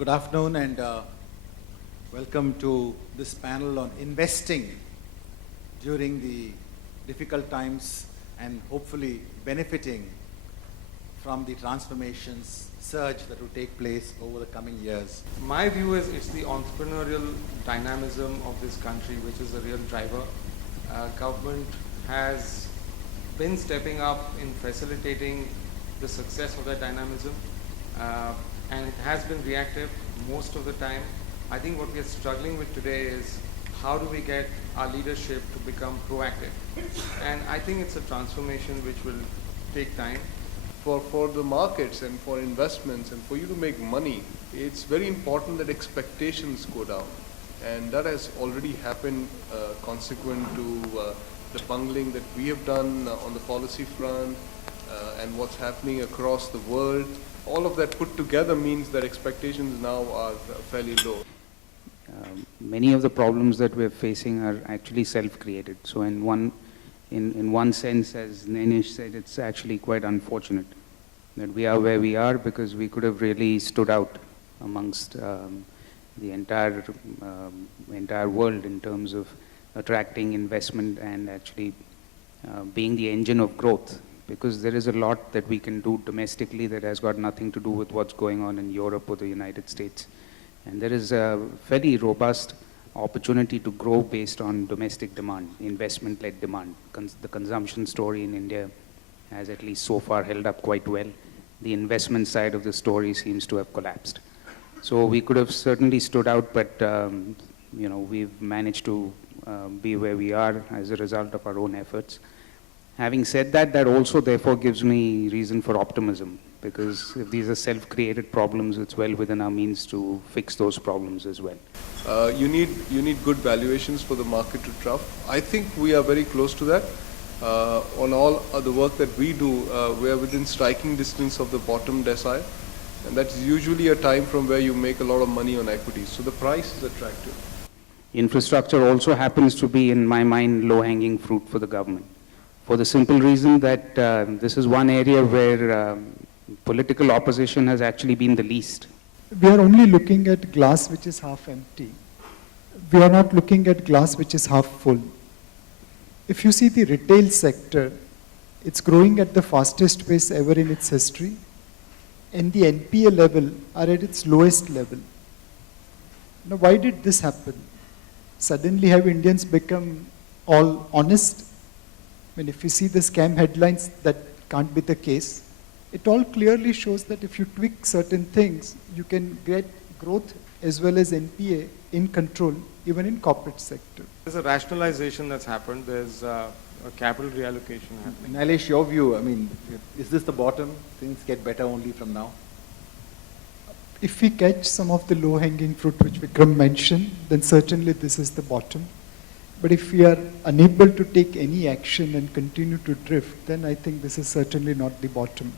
Good afternoon and welcome to this panel on investing during the difficult times and hopefully benefiting from the transformations surge that will take place over the coming years. My view is it's the entrepreneurial dynamism of this country which is the real driver. Government has been stepping up in facilitating the success of that dynamism. And it has been reactive most of the time. I think what we are struggling with today is how do we get our leadership to become proactive? And I think it's a transformation which will take time. For the markets and for investments and for you to make money, it's very important that expectations go down. And that has already happened consequent to the bungling that we have done on the policy front and what's happening across the world. All of that put together means that expectations now are fairly low. Many of the problems that we're facing are actually self-created. So in one sense, as Nenish said, it's actually quite unfortunate that we are where we are because we could have really stood out amongst the entire world in terms of attracting investment and actually being the engine of growth. Because there is a lot that we can do domestically that has got nothing to do with what's going on in Europe or the United States. And there is a fairly robust opportunity to grow based on domestic demand, investment-led demand. The consumption story in India has at least so far held up quite well. The investment side of the story seems to have collapsed. So we could have certainly stood out, but we've managed to be where we are as a result of our own efforts. Having said that, that also therefore gives me reason for optimism, because if these are self-created problems, it's well within our means to fix those problems as well. You need good valuations for the market to trough. I think we are very close to that. On all the work that we do, we are within striking distance of the bottom decile, and that's usually a time from where you make a lot of money on equities. So the price is attractive. Infrastructure also happens to be, in my mind, low-hanging fruit for the government, for the simple reason that this is one area where political opposition has actually been the least. We are only looking at glass which is half empty. We are not looking at glass which is half full. If you see the retail sector, it's growing at the fastest pace ever in its history, and the NPA level are at its lowest level. Now, why did this happen? Suddenly have Indians become all honest? I mean, if you see the scam headlines, that can't be the case. It all clearly shows that if you tweak certain things, you can get growth as well as NPA in control, even in corporate sector. There's a rationalization that's happened. There's a capital reallocation happening. Nilesh, your view, I mean, is this the bottom? Things get better only from now? If we catch some of the low-hanging fruit which Vikram mentioned, then certainly this is the bottom. But if we are unable to take any action and continue to drift, then I think this is certainly not the bottom.